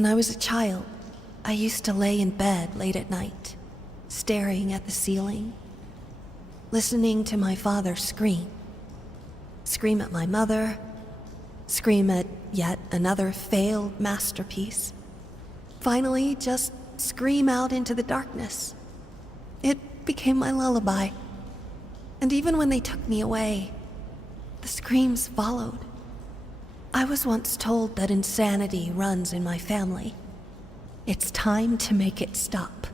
When I was a child, I used to lay in bed late at night, staring at the ceiling, listening to my father scream. Scream at my mother, scream at yet another failed masterpiece. Finally, just scream out into the darkness. It became my lullaby. And even when they took me away, the screams followed. I was once told that insanity runs in my family. It's time to make it stop.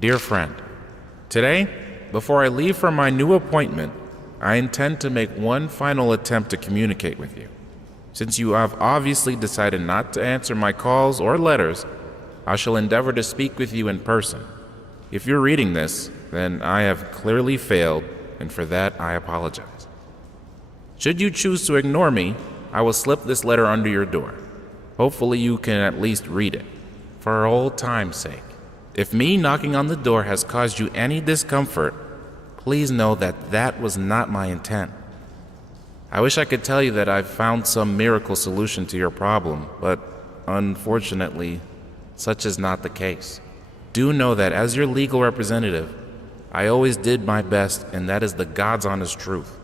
Dear friend, today, before I leave for my new appointment, I intend to make one final attempt to communicate with you. Since you have obviously decided not to answer my calls or letters, I shall endeavor to speak with you in person. If you're reading this, then I have clearly failed, and for that I apologize. Should you choose to ignore me, I will slip this letter under your door. Hopefully you can at least read it, for old time's sake. If me knocking on the door has caused you any discomfort, please know that that was not my intent. I wish I could tell you that I've found some miracle solution to your problem, but unfortunately, such is not the case. Do know that as your legal representative, I always did my best, and that is the God's honest truth.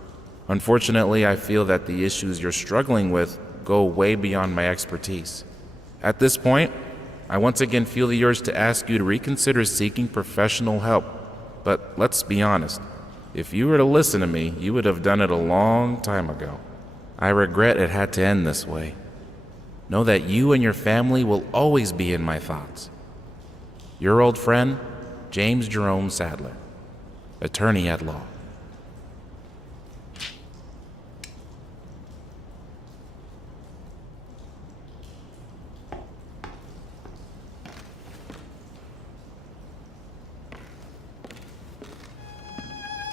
Unfortunately, I feel that the issues you're struggling with go way beyond my expertise. At this point, I once again feel the urge to ask you to reconsider seeking professional help. But let's be honest, if you were to listen to me, you would have done it a long time ago. I regret it had to end this way. Know that you and your family will always be in my thoughts. Your old friend, James Jerome Sadler, attorney at law.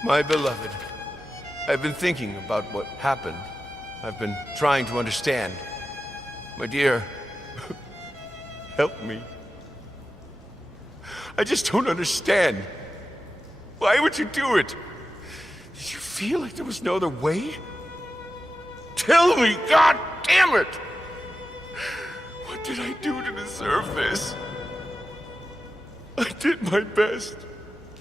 My beloved, I've been thinking about what happened. I've been trying to understand. My dear, help me. I just don't understand. Why would you do it? Did you feel like there was no other way? Tell me, God damn it! What did I do to deserve this? I did my best.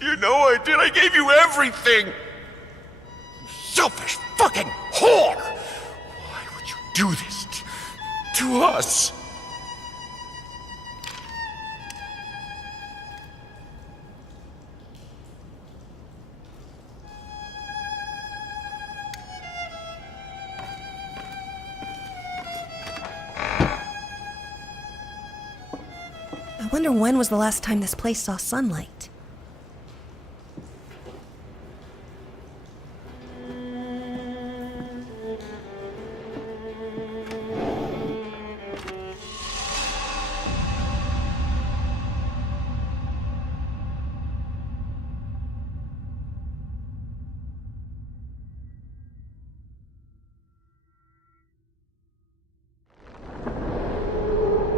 You know I did. I gave you everything. You selfish fucking whore! Why would you do this to us? I wonder when was the last time this place saw sunlight?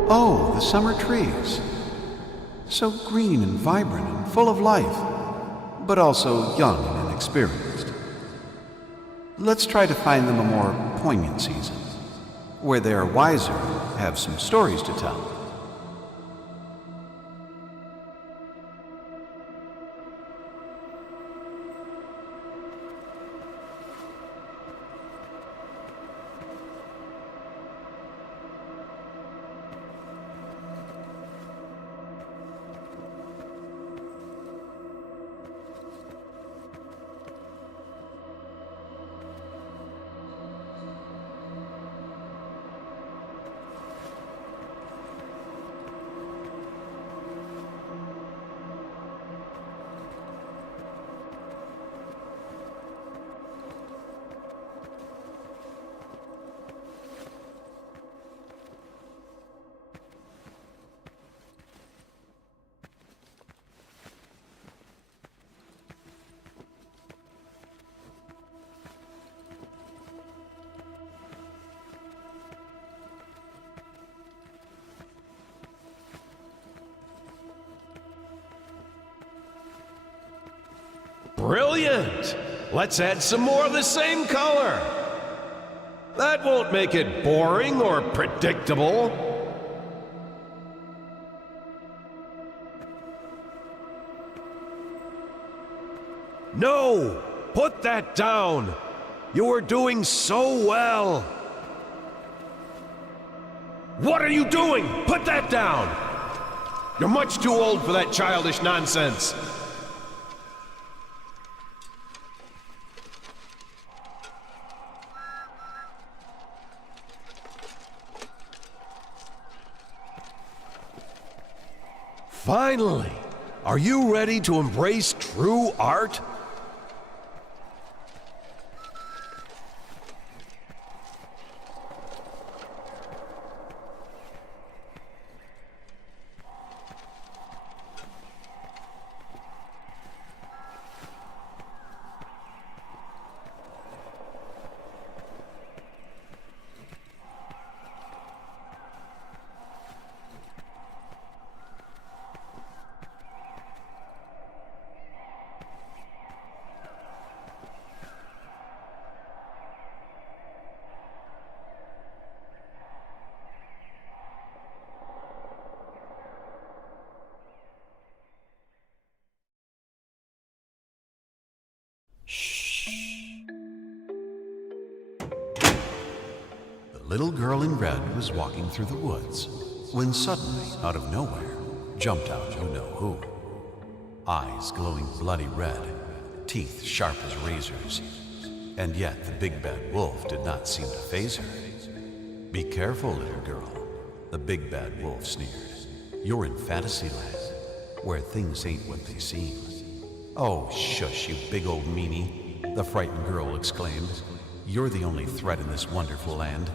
Oh, the summer trees. So green and vibrant and full of life, but also young and inexperienced. Let's try to find them a more poignant season, where they are wiser and have some stories to tell. Brilliant! Let's add some more of the same color. That won't make it boring or predictable. No! Put that down! You are doing so well! What are you doing? Put that down! You're much too old for that childish nonsense. Finally! Are you ready to embrace true art? The little girl in red was walking through the woods when suddenly, out of nowhere, jumped out you-know-who. Eyes glowing bloody red, teeth sharp as razors. And yet the big bad wolf did not seem to faze her. "Be careful, little girl," the big bad wolf sneered. "You're in fantasy land, where things ain't what they seem." "Oh, shush, you big old meanie," the frightened girl exclaimed. "You're the only threat in this wonderful land.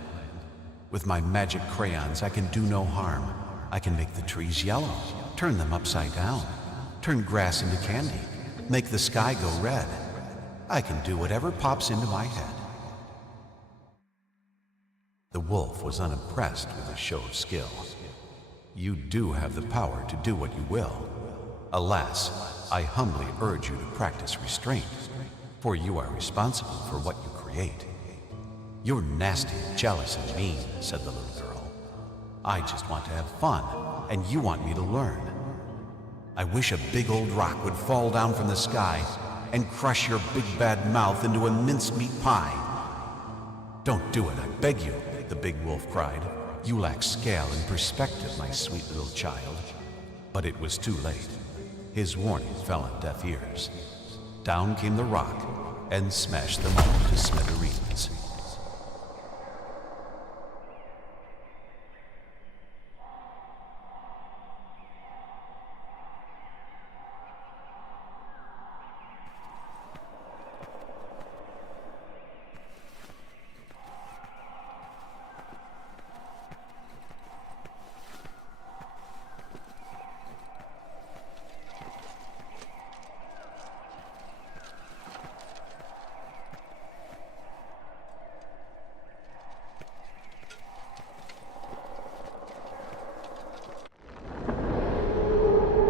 With my magic crayons, I can do no harm. I can make the trees yellow, turn them upside down, turn grass into candy, make the sky go red. I can do whatever pops into my head." The wolf was unimpressed with his show of skill. "You do have the power to do what you will. Alas, I humbly urge you to practice restraint, for you are responsible for what you create." "You're nasty, jealous, and mean," said the little girl. "I just want to have fun, and you want me to learn. I wish a big old rock would fall down from the sky and crush your big bad mouth into a mincemeat pie." "Don't do it, I beg you," the big wolf cried. "You lack scale and perspective, my sweet little child." But it was too late. His warning fell on deaf ears. Down came the rock and smashed them all to smithereens.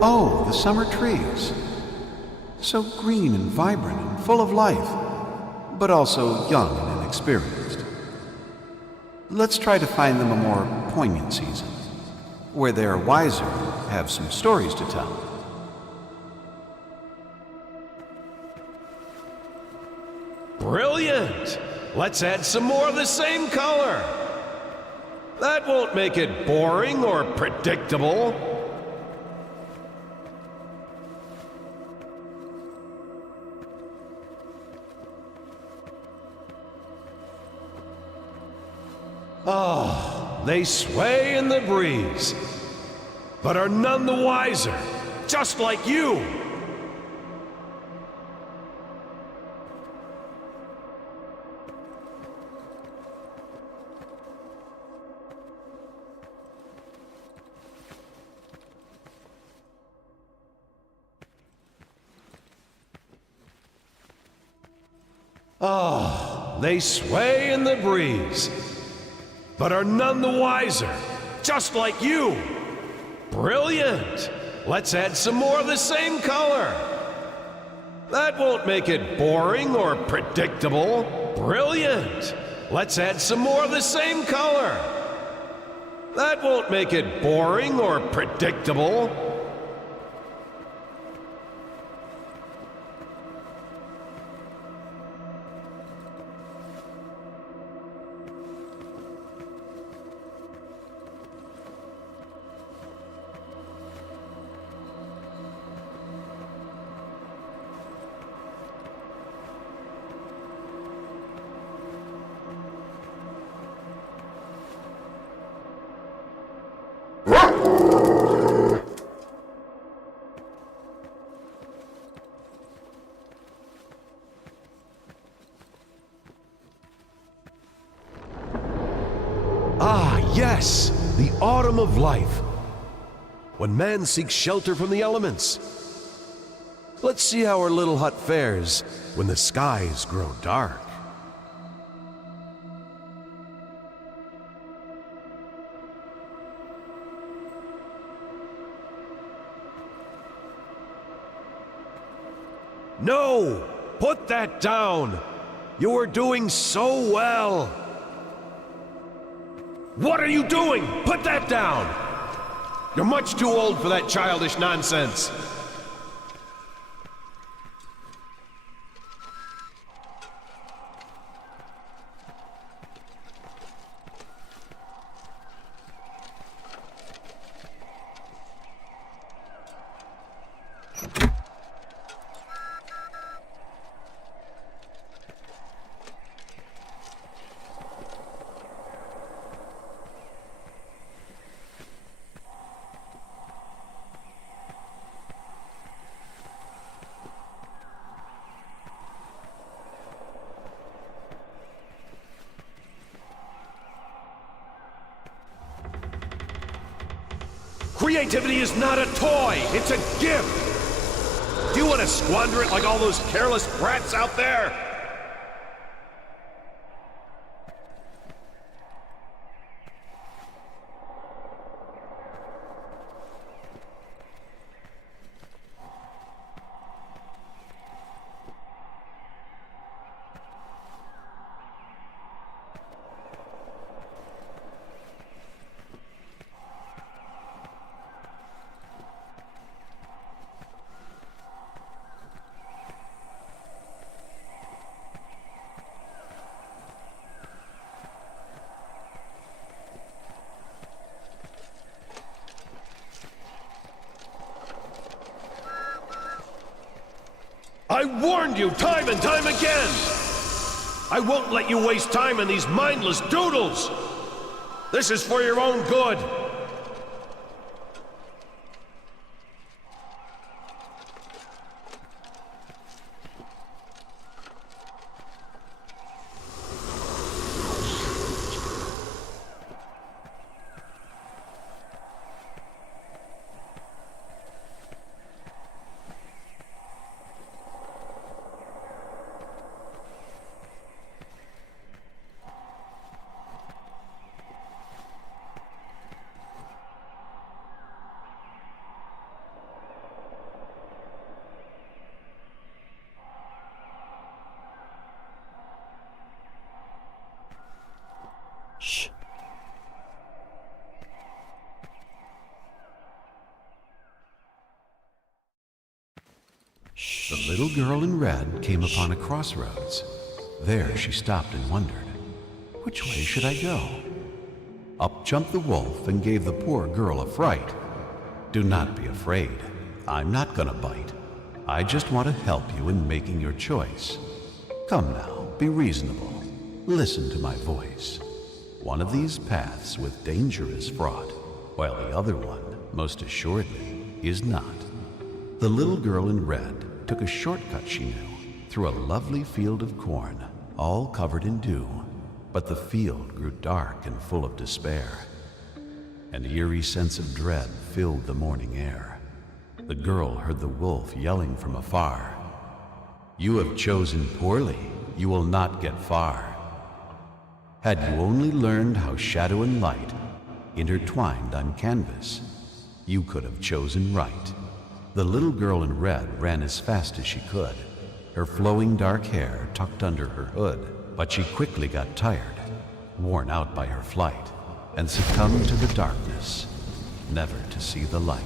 Oh, the summer trees. So green and vibrant and full of life, but also young and inexperienced. Let's try to find them a more poignant season, where they are wiser and have some stories to tell. Brilliant! Let's add some more of the same color. That won't make it boring or predictable. Oh, they sway in the breeze, but are none the wiser, just like you. Oh, they sway in the breeze, but are none the wiser, just like you. Brilliant! Let's add some more of the same color. That won't make it boring or predictable. Brilliant! Let's add some more of the same color. That won't make it boring or predictable. Ah, yes! The autumn of life. When man seeks shelter from the elements. Let's see how our little hut fares when the skies grow dark. No! Put that down! You are doing so well! What are you doing? Put that down! You're much too old for that childish nonsense. Creativity is not a toy, it's a gift! Do you want to squander it like all those careless brats out there? I warned you time and time again! I won't let you waste time in these mindless doodles! This is for your own good! Shh. The little girl in red came upon a crossroads. There she stopped and wondered, which way should I go? Up jumped the wolf and gave the poor girl a fright. Do not be afraid. I'm not gonna bite. I just want to help you in making your choice. Come now, be reasonable. Listen to my voice. One of these paths with danger is fraught, while the other one, most assuredly, is not. The little girl in red took a shortcut she knew through a lovely field of corn, all covered in dew. But the field grew dark and full of despair. An eerie sense of dread filled the morning air. The girl heard the wolf yelling from afar. You have chosen poorly, you will not get far. Had you only learned how shadow and light intertwined on canvas, you could have chosen right. The little girl in red ran as fast as she could, her flowing dark hair tucked under her hood. But she quickly got tired, worn out by her flight, and succumbed to the darkness, never to see the light.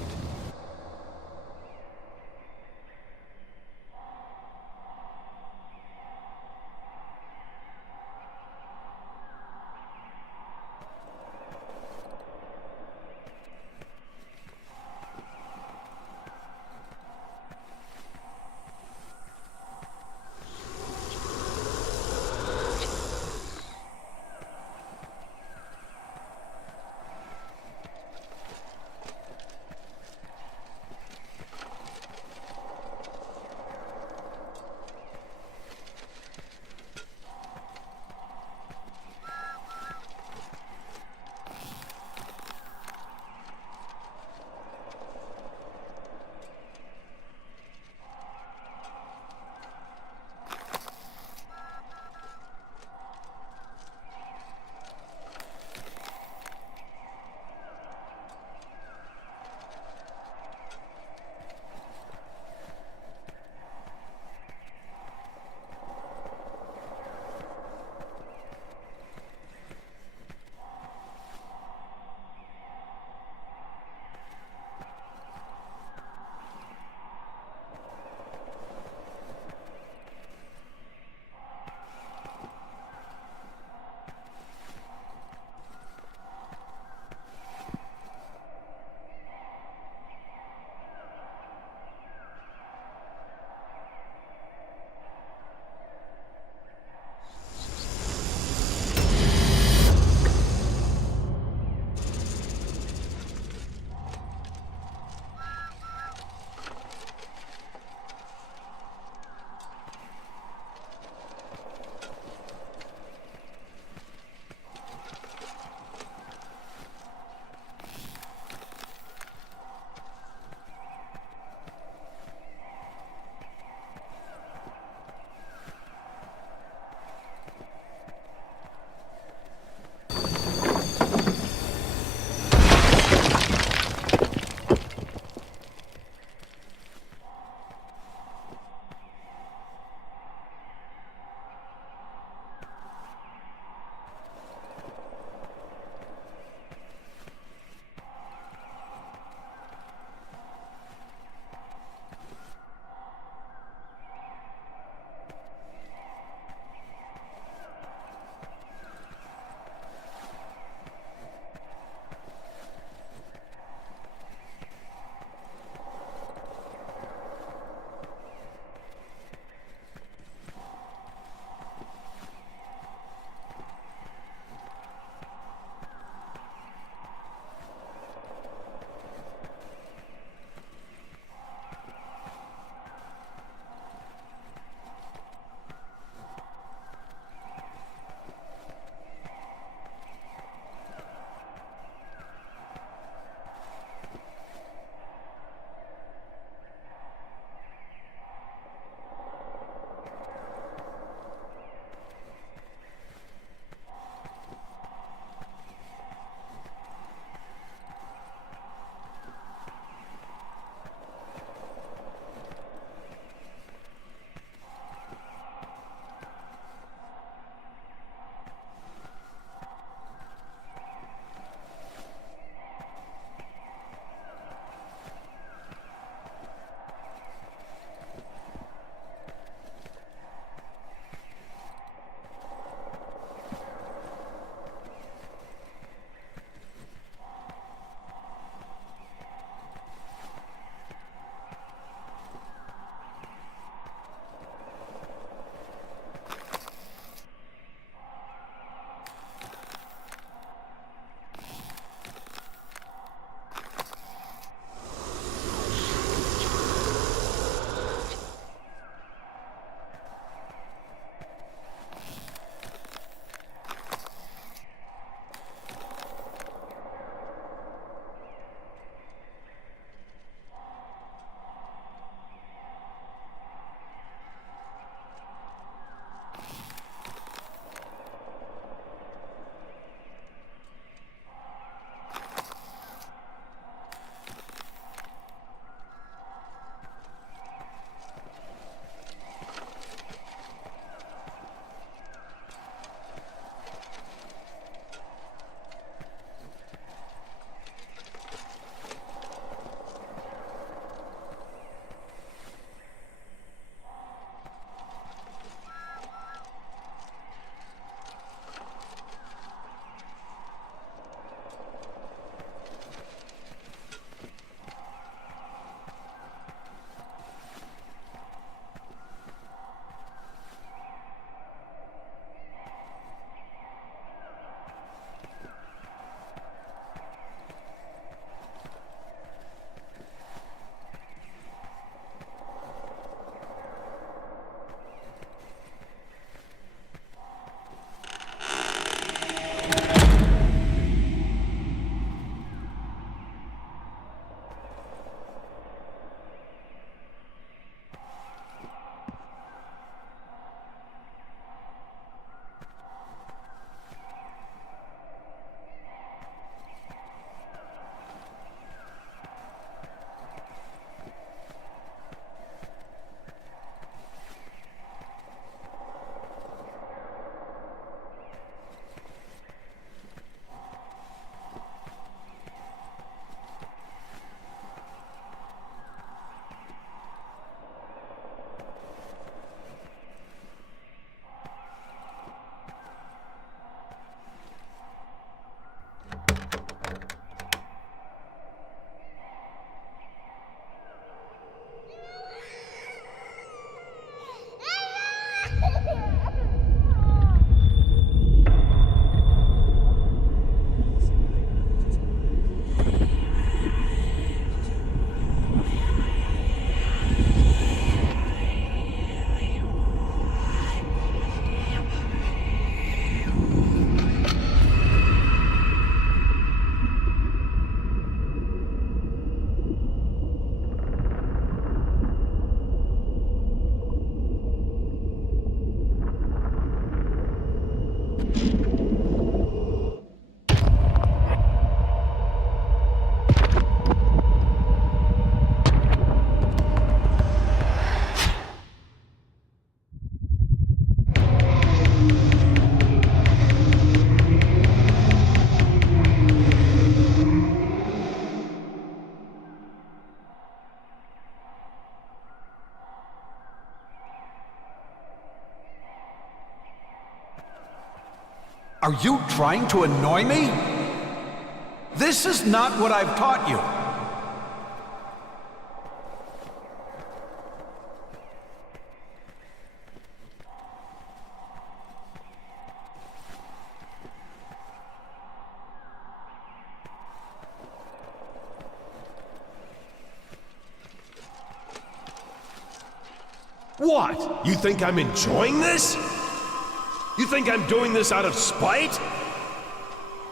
Are you trying to annoy me? This is not what I've taught you. What? You think I'm enjoying this? You think I'm doing this out of spite?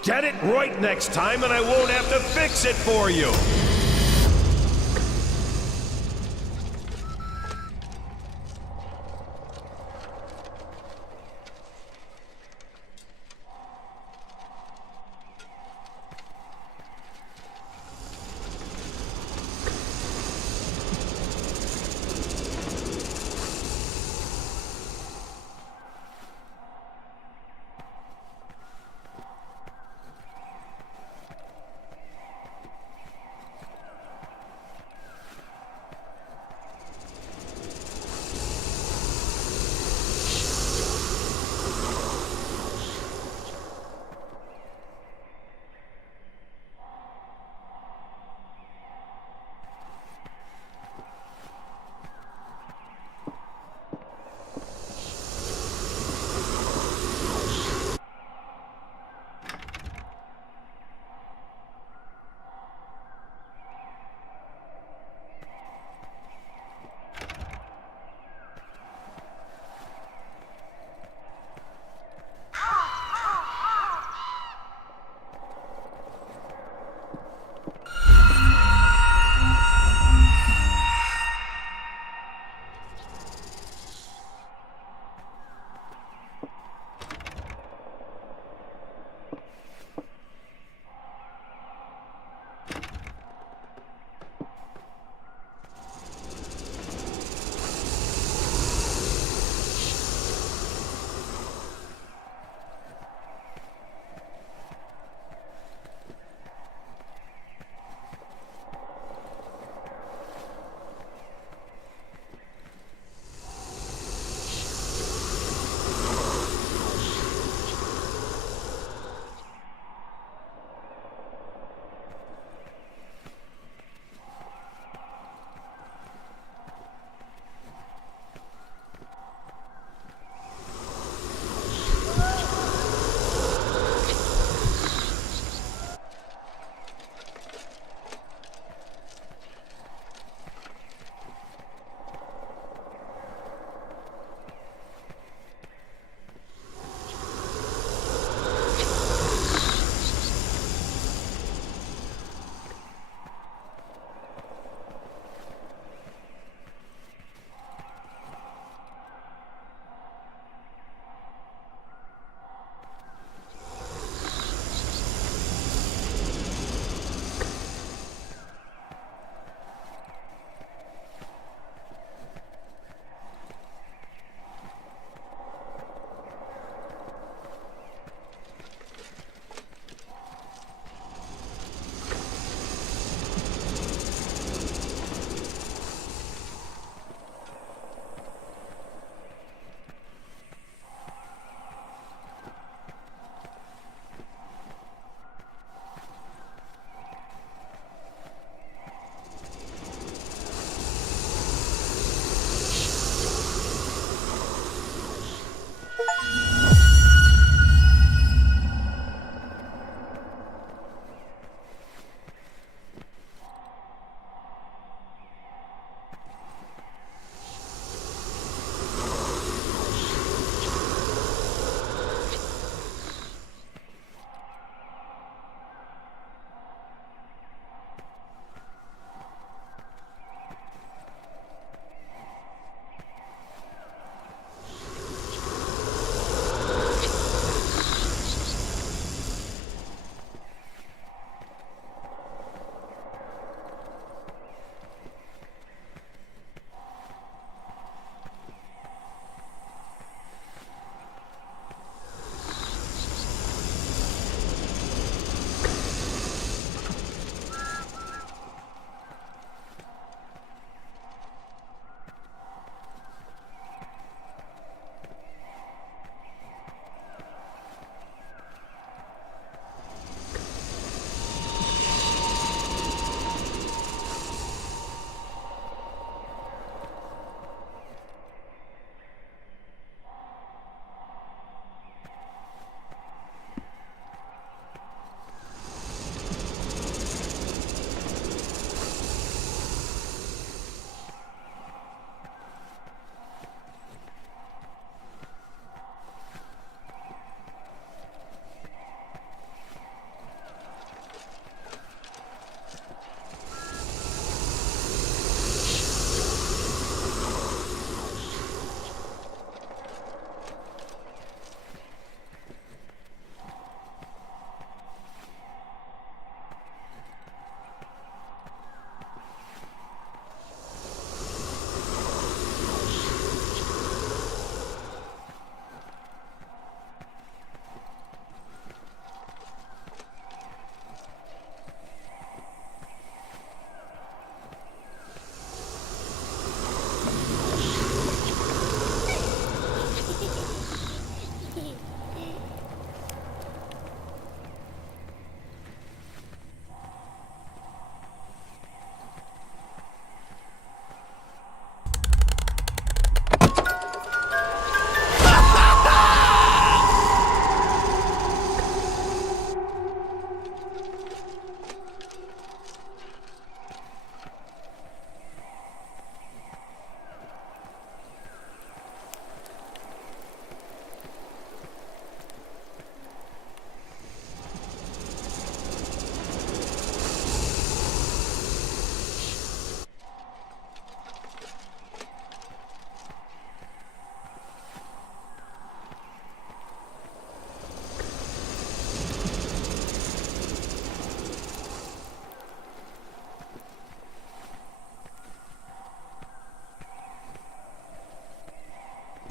Get it right next time and I won't have to fix it for you!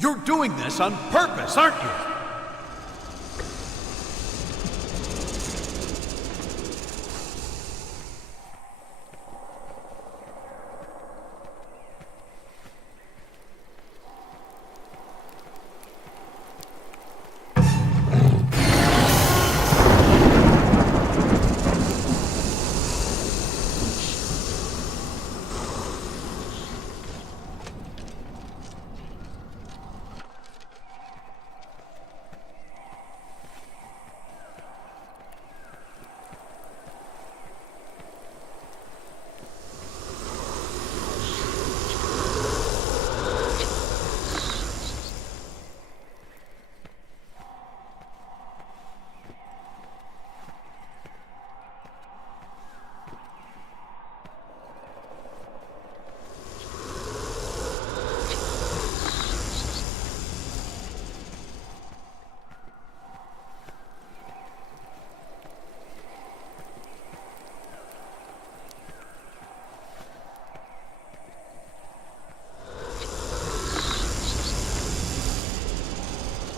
You're doing this on purpose, aren't you?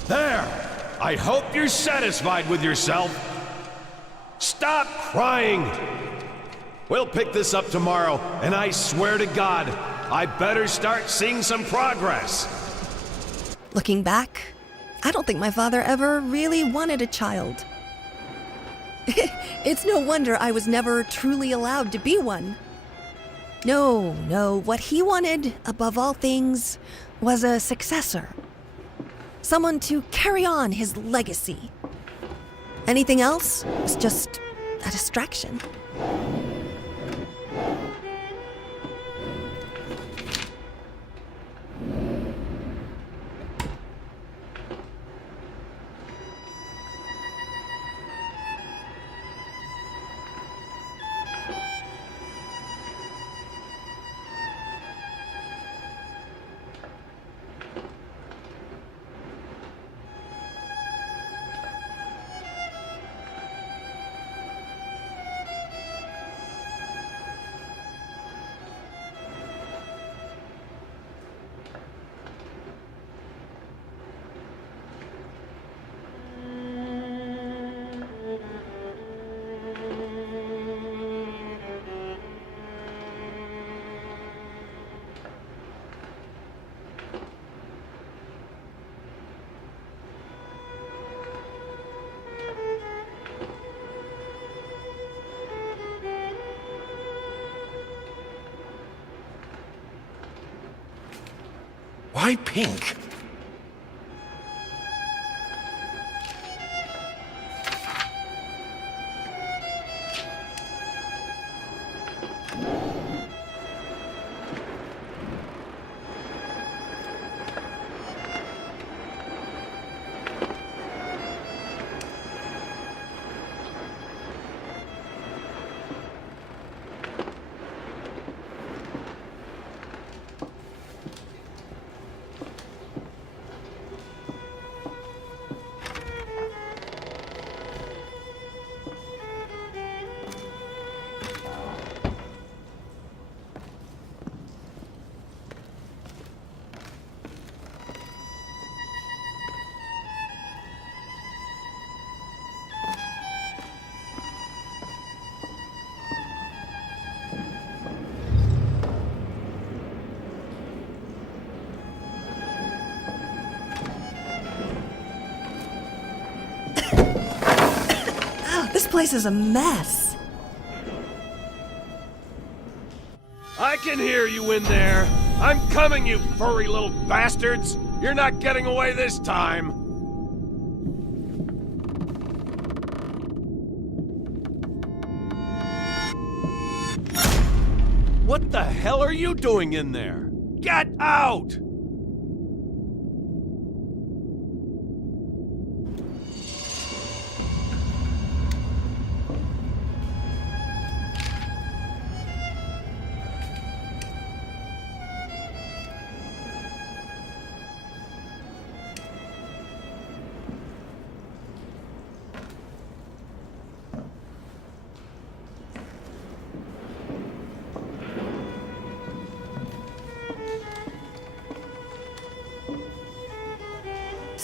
There! I hope you're satisfied with yourself. Stop crying! We'll pick this up tomorrow, and I swear to God, I better start seeing some progress. Looking back, I don't think my father ever really wanted a child. It's no wonder I was never truly allowed to be one. No, what he wanted, above all things, was a successor. Someone to carry on his legacy. Anything else was just a distraction. Why pink? This place is a mess. I can hear you in there. I'm coming, you furry little bastards. You're not getting away this time. What the hell are you doing in there? Get out!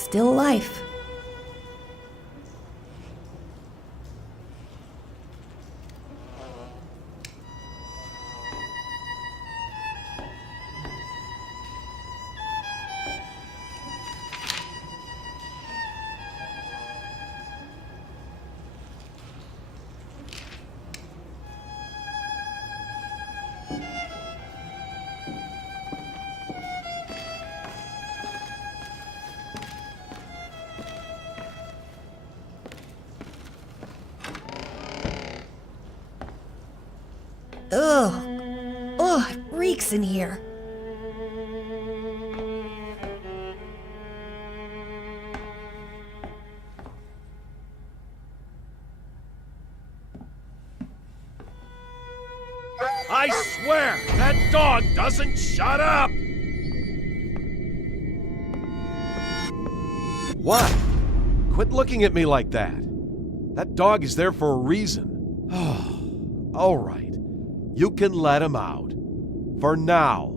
Still life. Ugh. Ugh, it reeks in here. I swear, that dog doesn't shut up! What? Quit looking at me like that. That dog is there for a reason. All right. You can let him out. For now.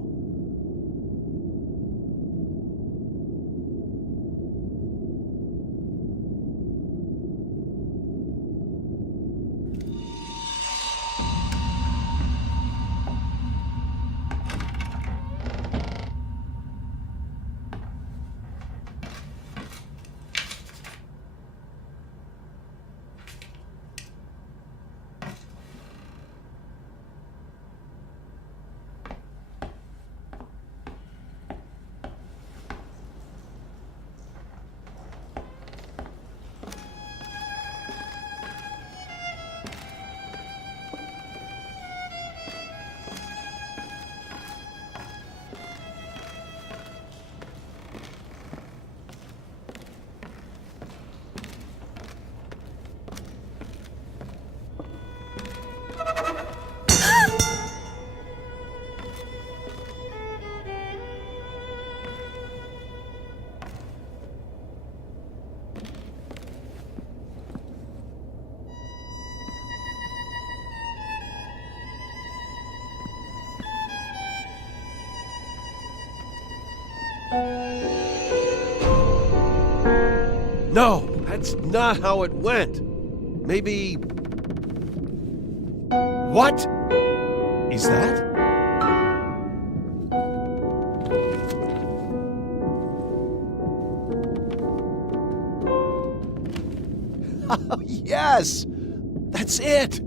No, that's not how it went. Maybe... What is that? Yes! That's it!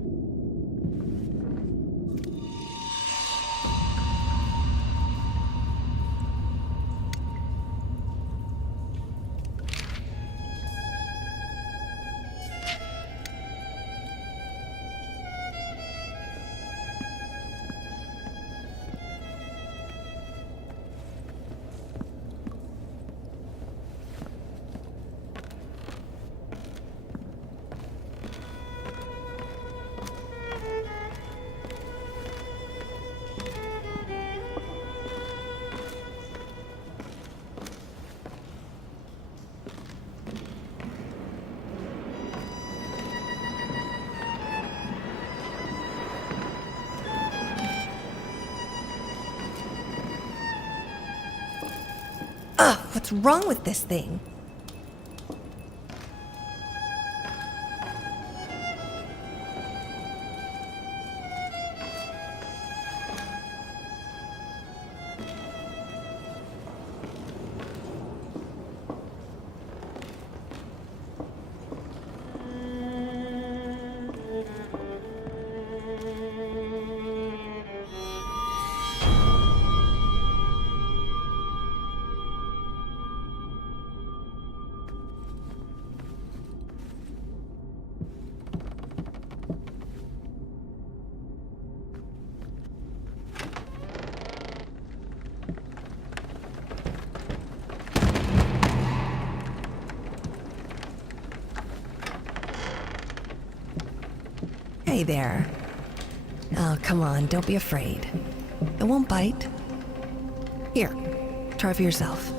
Ugh, what's wrong with this thing? Hey there. Oh, come on, don't be afraid. It won't bite. Here, try for yourself.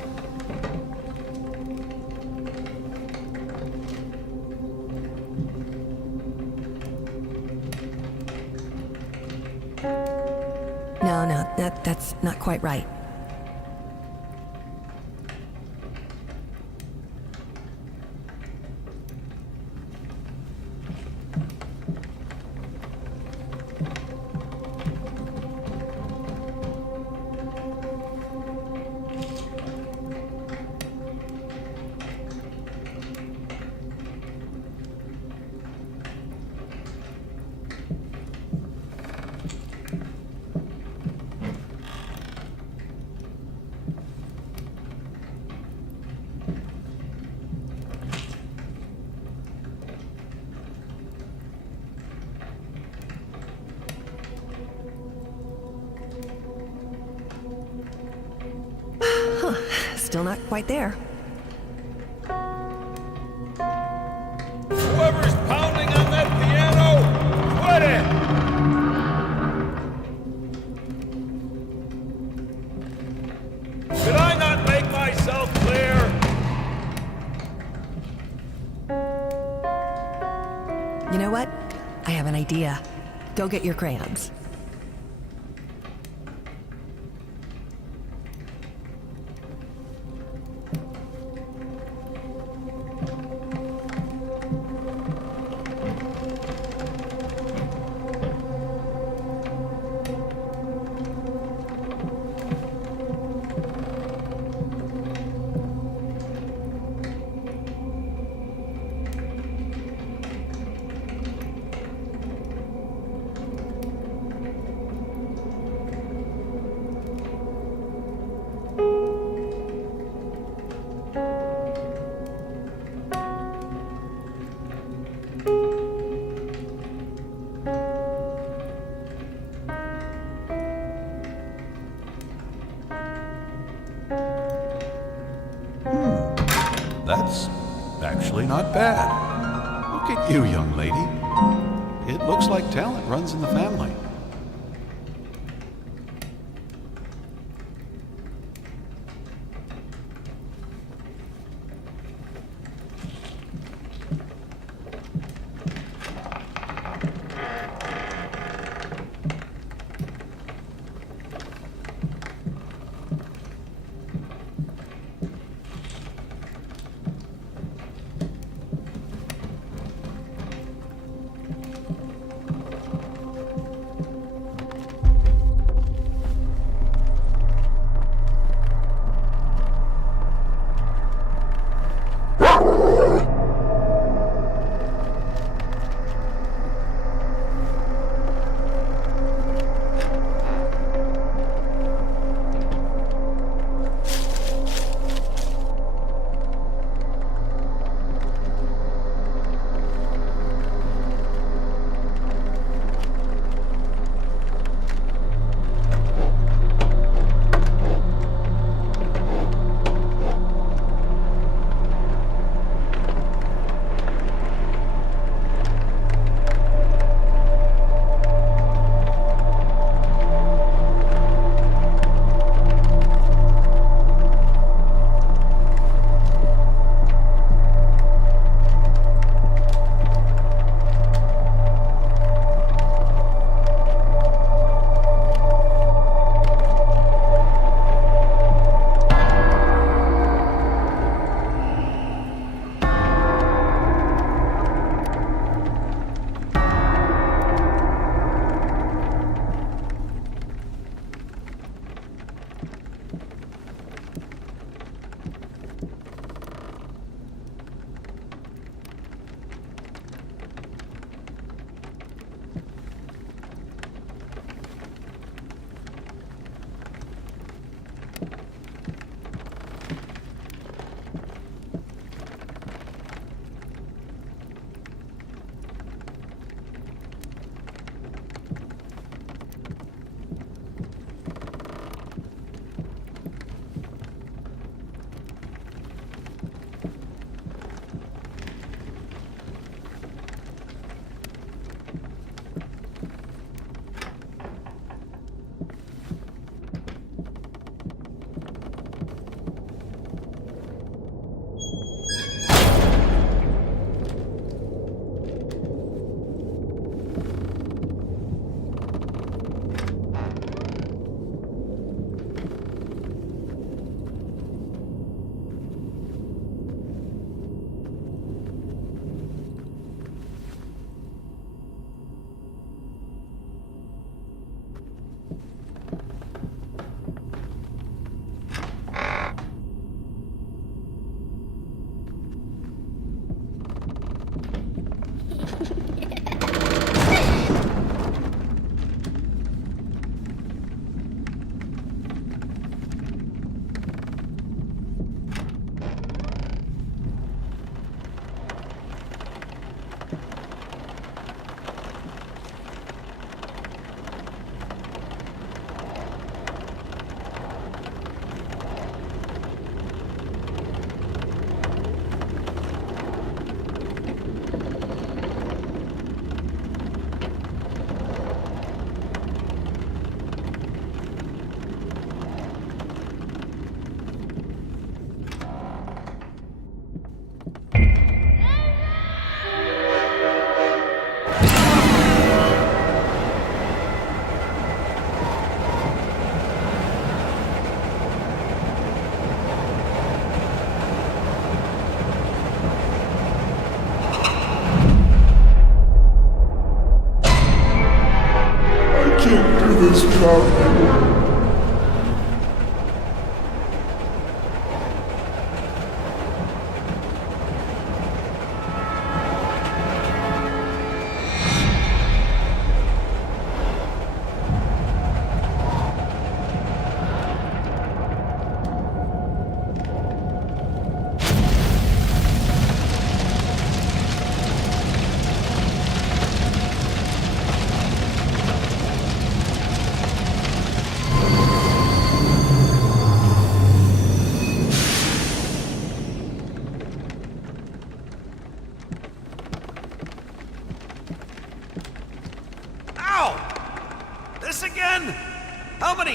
No, that's not quite right. still not quite there. Whoever's pounding on that piano, quit it! Did I not make myself clear? You know what? I have an idea. Go get your crayons. That's actually not bad. Look at you, young lady. It looks like talent runs in the family.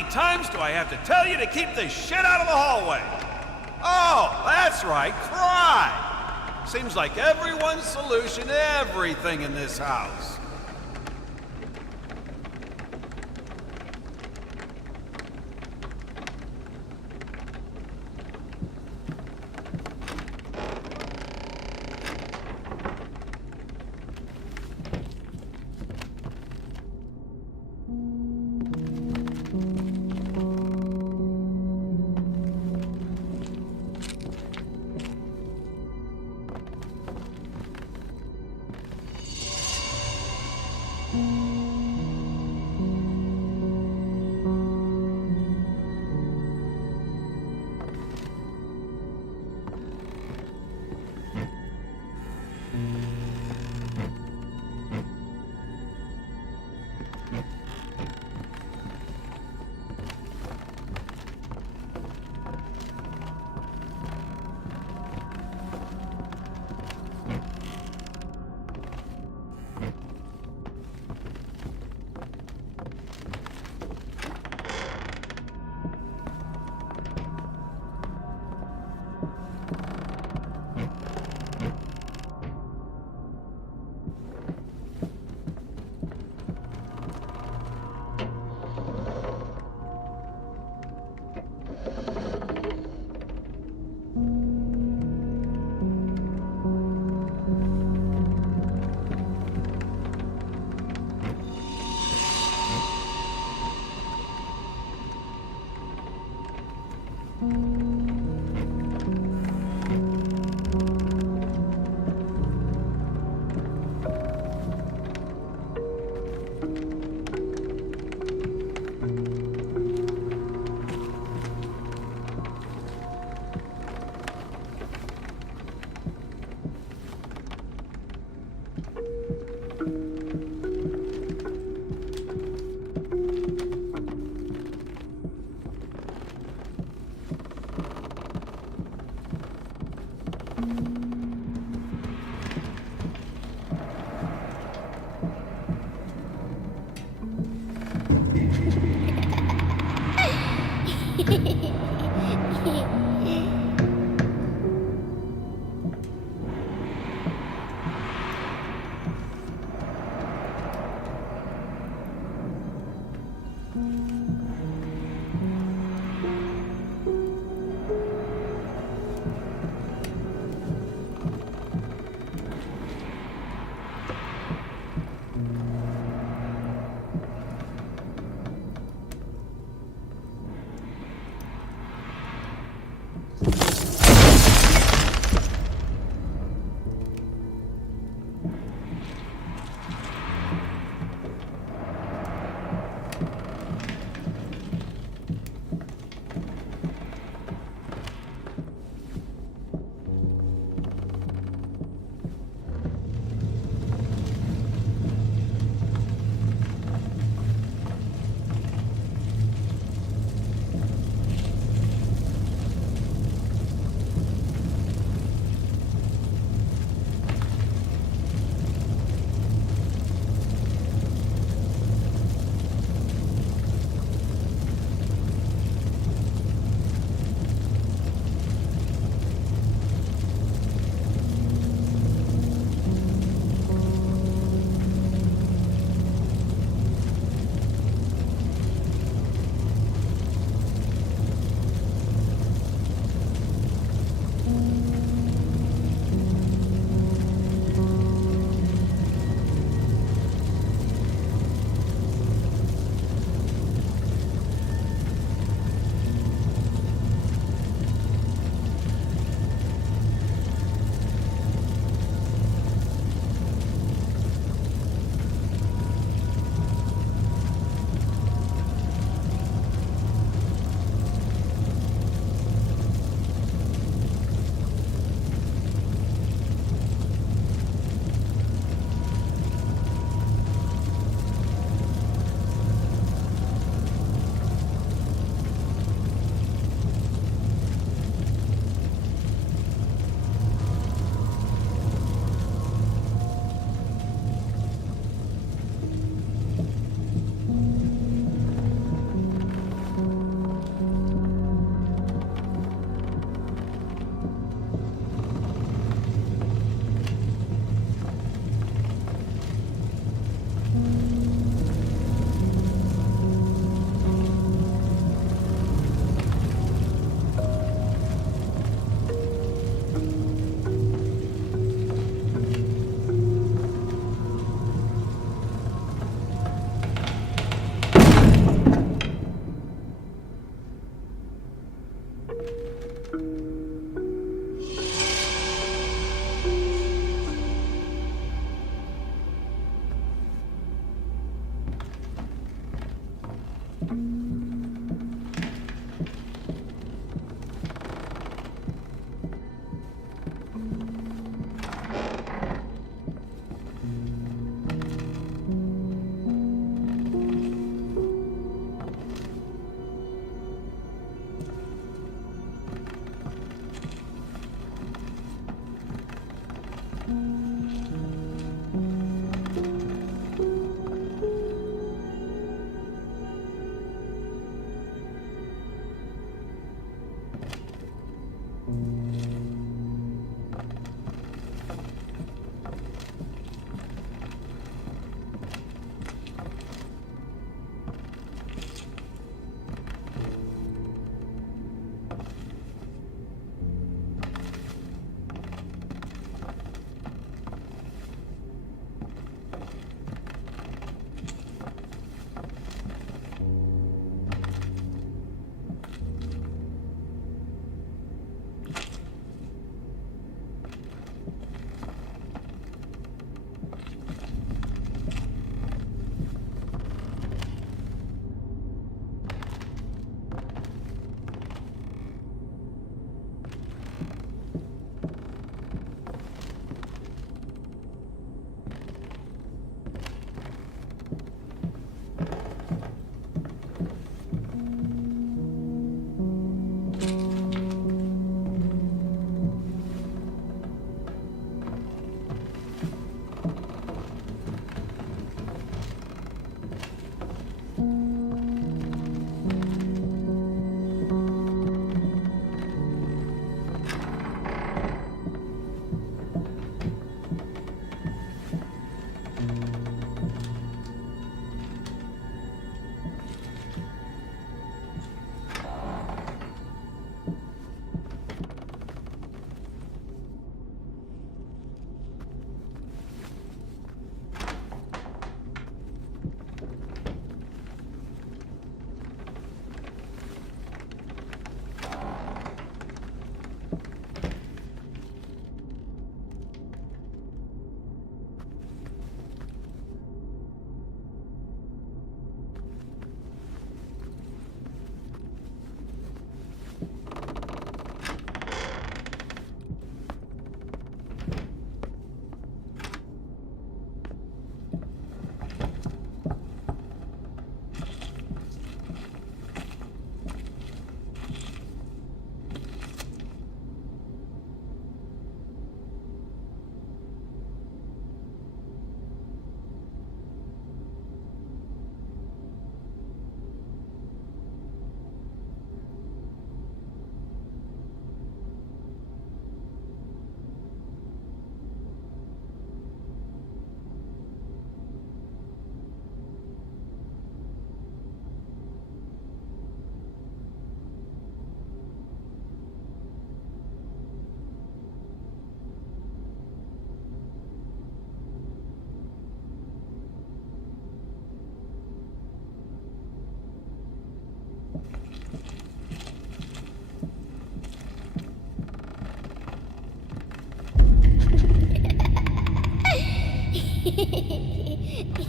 many times do I have to tell you to keep the shit out of the hallway? Oh, that's right, cry! Seems like everyone's solution to everything in this house.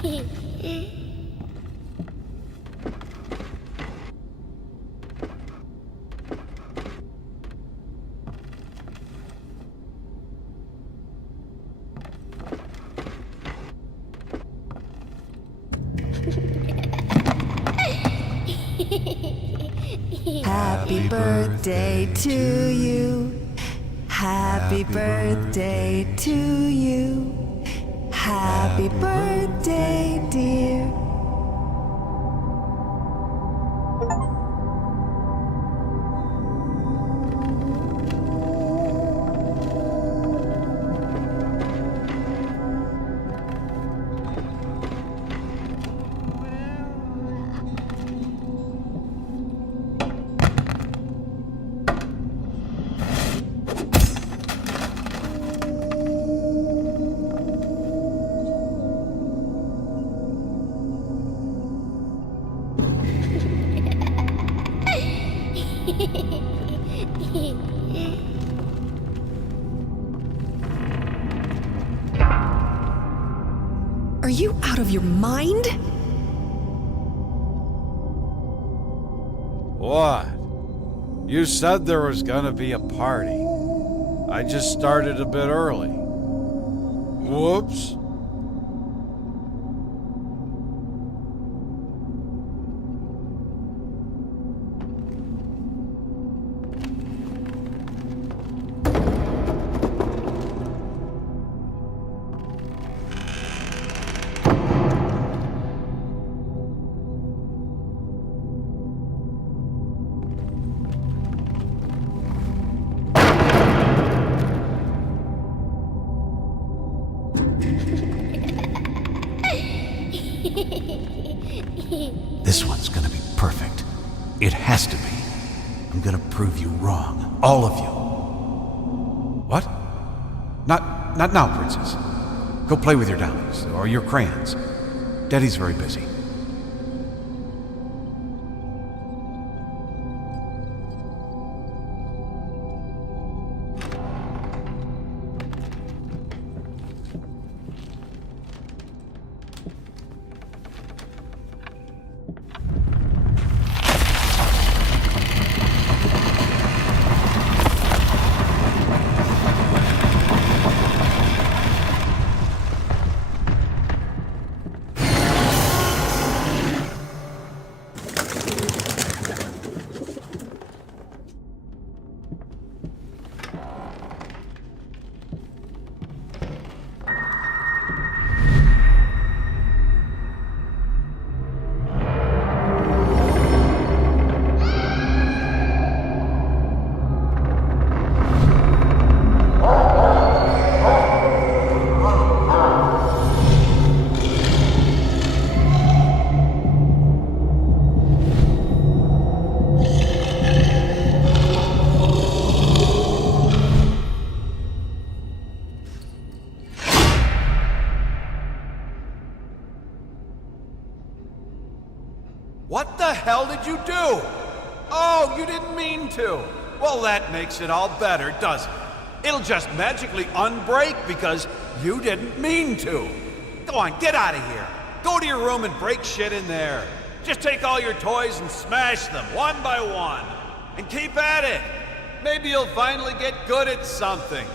Happy birthday to you. Happy birthday to you. Happy birthday, dear. Are you out of your mind? What? You said there was gonna be a party. I just started a bit early. Whoops. This one's gonna be perfect. It has to be. I'm gonna prove you wrong. All of you. What? Not now, Princess. Go play with your dollies, or your crayons. Daddy's very busy. What the hell did you do? Oh, you didn't mean to. Well, that makes it all better, doesn't it? It'll just magically unbreak because you didn't mean to. Go on, get out of here. Go to your room and break shit in there. Just take all your toys and smash them one by one. And keep at it. Maybe you'll finally get good at something.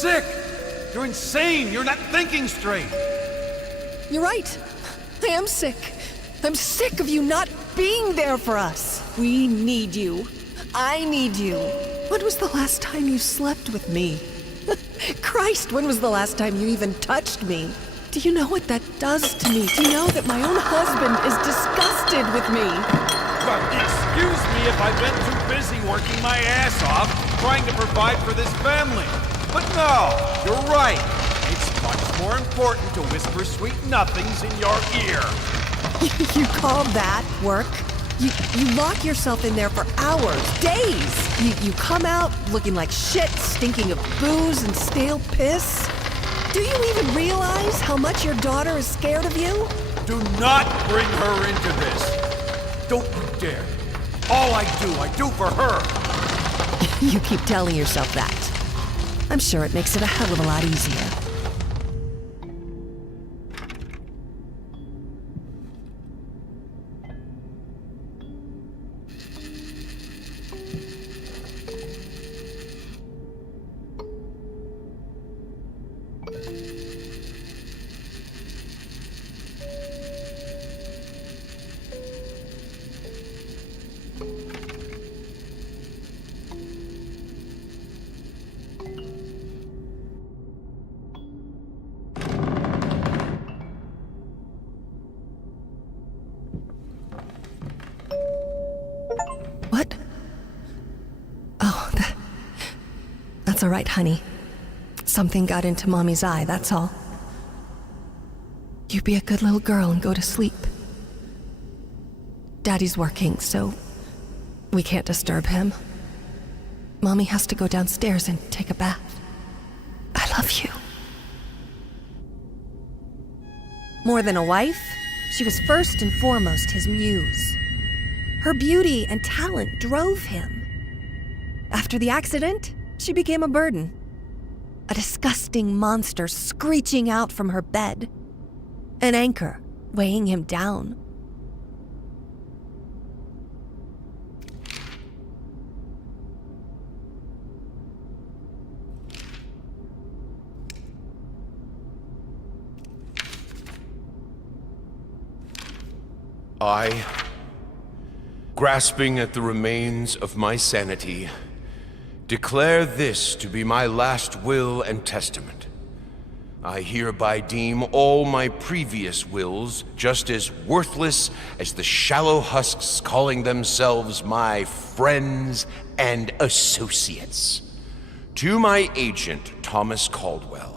sick! You're insane! You're not thinking straight! You're right. I am sick. I'm sick of you not being there for us. We need you. I need you. When was the last time you slept with me? Christ, when was the last time you even touched me? Do you know what that does to me? Do you know that my own husband is disgusted with me? But excuse me if I've been too busy working my ass off trying to provide for this family. But no, you're right. It's much more important to whisper sweet nothings in your ear. You call that work? You lock yourself in there for hours, days. You come out looking like shit, stinking of booze and stale piss. Do you even realize how much your daughter is scared of you? Do not bring her into this. Don't you dare. All I do for her. You keep telling yourself that. I'm sure it makes it a hell of a lot easier. What? Oh, that's all right, honey. Something got into Mommy's eye, that's all. You be a good little girl and go to sleep. Daddy's working, so we can't disturb him. Mommy has to go downstairs and take a bath. I love you. More than a wife, she was first and foremost his muse. Her beauty and talent drove him. After the accident, she became a burden. A disgusting monster screeching out from her bed. An anchor weighing him down. I, grasping at the remains of my sanity, declare this to be my last will and testament. I hereby deem all my previous wills just as worthless as the shallow husks calling themselves my friends and associates. To my agent, Thomas Caldwell,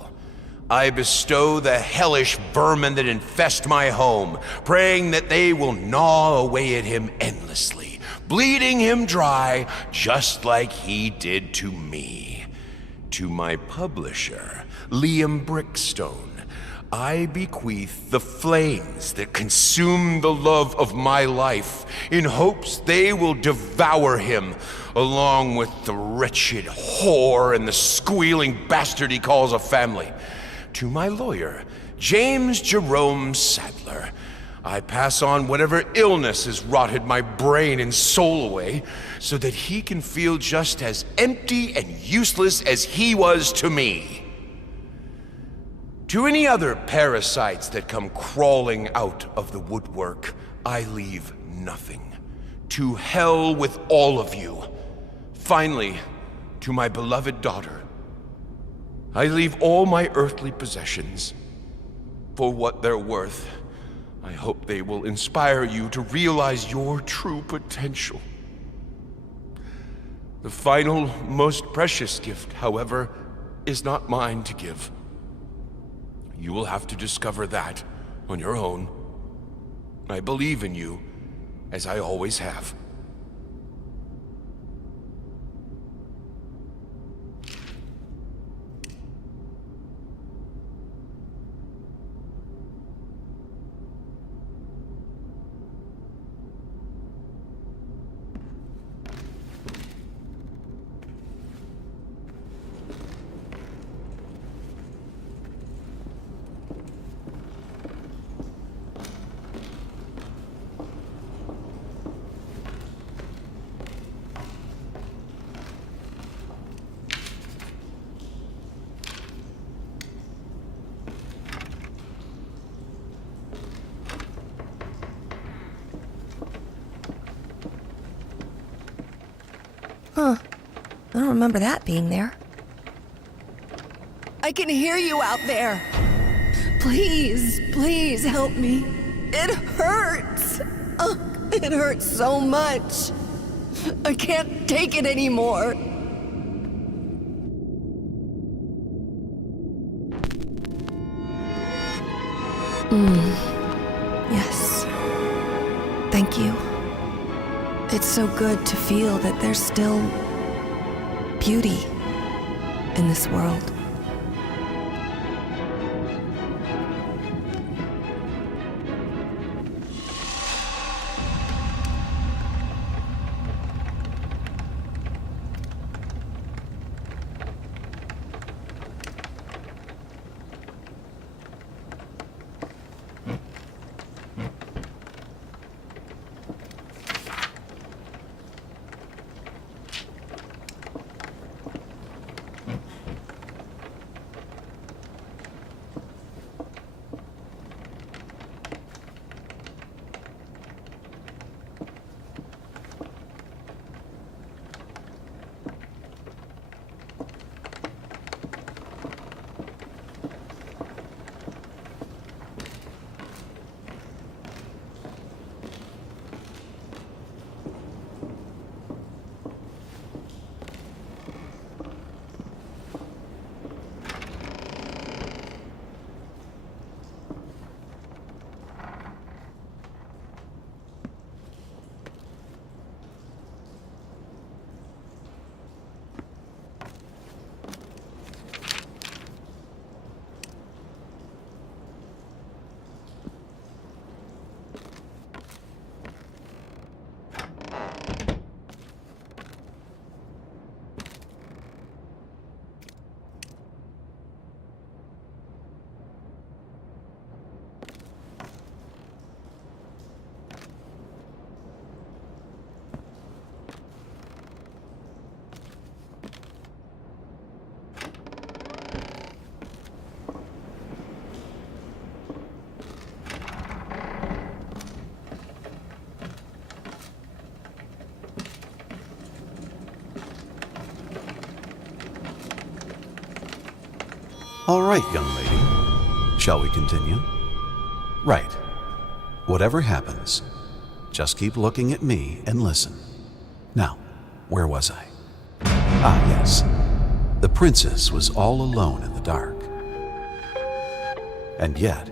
I bestow the hellish vermin that infest my home, praying that they will gnaw away at him endlessly, bleeding him dry just like he did to me. To my publisher, Liam Brickstone, I bequeath the flames that consume the love of my life in hopes they will devour him, along with the wretched whore and the squealing bastard he calls a family. To my lawyer, James Jerome Sadler, I pass on whatever illness has rotted my brain and soul away, so that he can feel just as empty and useless as he was to me. To any other parasites that come crawling out of the woodwork, I leave nothing. To hell with all of you. Finally, to my beloved daughter, I leave all my earthly possessions. For what they're worth, I hope they will inspire you to realize your true potential. The final, most precious gift, however, is not mine to give. You will have to discover that on your own. I believe in you, as I always have. Huh. I don't remember that being there. I can hear you out there. Please, please help me. It hurts. It hurts so much. I can't take it anymore. Yes. Thank you. It's so good to feel that there's still beauty in this world. All right, young lady. Shall we continue? Right. Whatever happens, just keep looking at me and listen. Now, where was I? Ah, yes. The princess was all alone in the dark. And yet,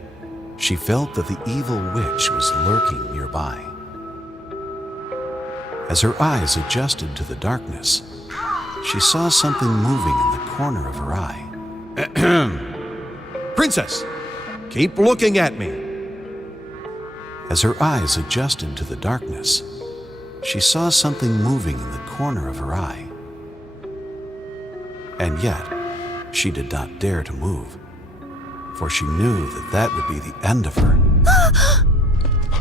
she felt that the evil witch was lurking nearby. As her eyes adjusted to the darkness, she saw something moving in the corner of her eye. Princess, keep looking at me. As her eyes adjusted to the darkness, she saw something moving in the corner of her eye. And yet, she did not dare to move, for she knew that that would be the end of her.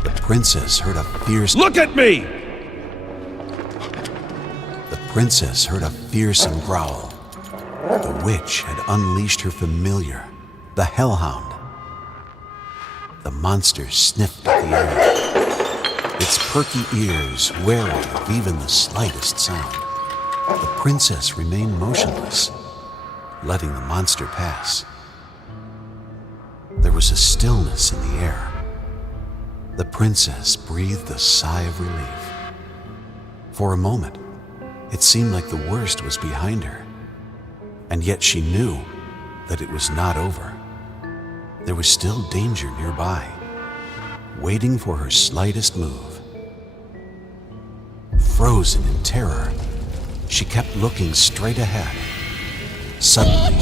The princess heard a fierce... Look at me! The princess heard a fearsome growl. The witch had unleashed her familiar, the hellhound. The monster sniffed at the air, its perky ears wary of even the slightest sound. The princess remained motionless, letting the monster pass. There was a stillness in the air. The princess breathed a sigh of relief. For a moment, it seemed like the worst was behind her. And yet she knew that it was not over. There was still danger nearby, waiting for her slightest move. Frozen in terror, she kept looking straight ahead. Suddenly,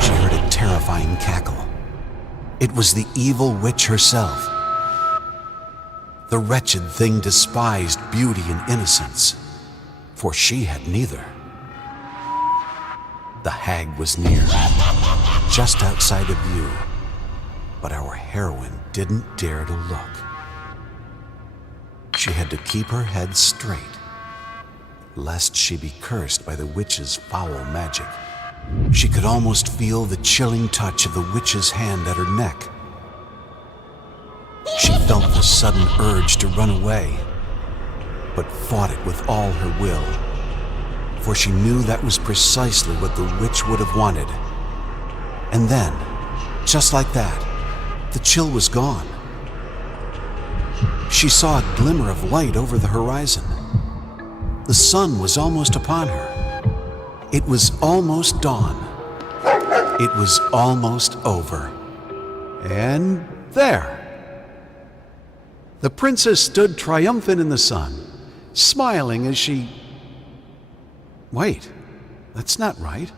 she heard a terrifying cackle. It was the evil witch herself. The wretched thing despised beauty and innocence, for she had neither. The hag was near, just outside of view, but our heroine didn't dare to look. She had to keep her head straight, lest she be cursed by the witch's foul magic. She could almost feel the chilling touch of the witch's hand at her neck. She felt the sudden urge to run away, but fought it with all her will. for she knew that was precisely what the witch would have wanted. And then, just like that, the chill was gone. She saw a glimmer of light over the horizon. The sun was almost upon her. It was almost dawn. It was almost over. And there! The princess stood triumphant in the sun, smiling as she... Wait, that's not right.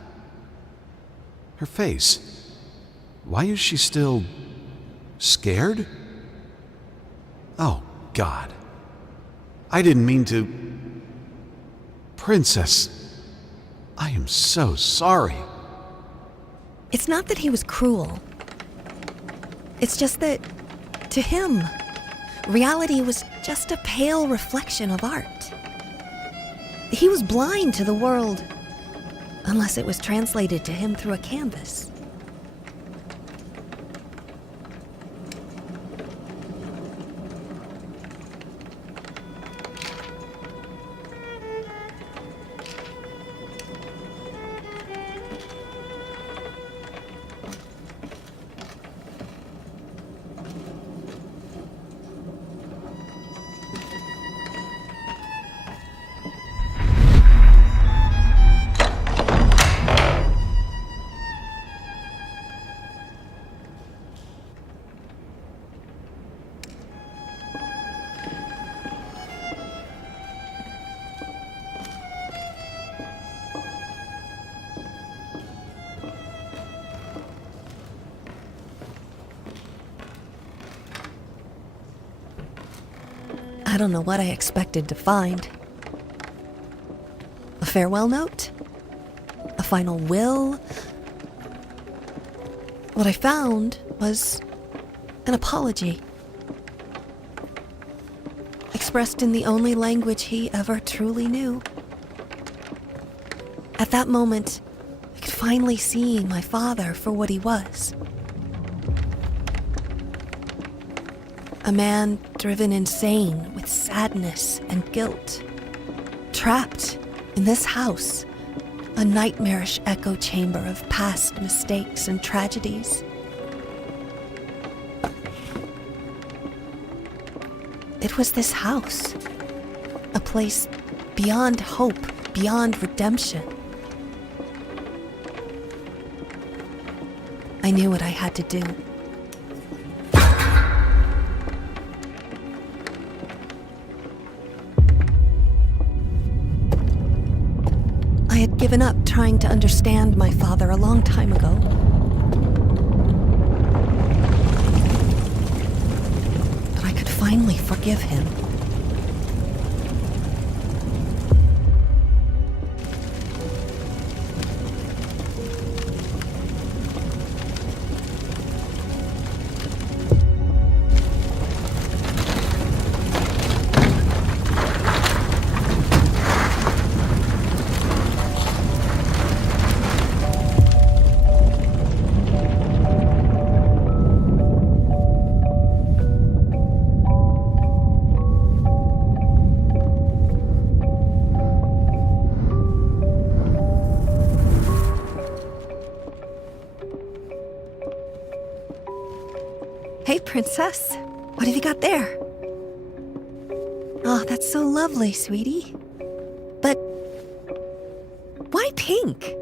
Her face. Why is she still... scared? Oh, God. I didn't mean to... Princess, I am so sorry. It's not that he was cruel. It's just that, to him, reality was just a pale reflection of art. He was blind to the world, unless it was translated to him through a canvas. I don't know what I expected to find. A farewell note? A final will? What I found was an apology. Expressed in the only language he ever truly knew. At that moment, I could finally see my father for what he was. A man driven insane with sadness and guilt. Trapped in this house, a nightmarish echo chamber of past mistakes and tragedies. It was this house, a place beyond hope, beyond redemption. I knew what I had to do. I had given up trying to understand my father a long time ago. But I could finally forgive him. Hey, princess. What have you got there? Oh, that's so lovely, sweetie. But why pink?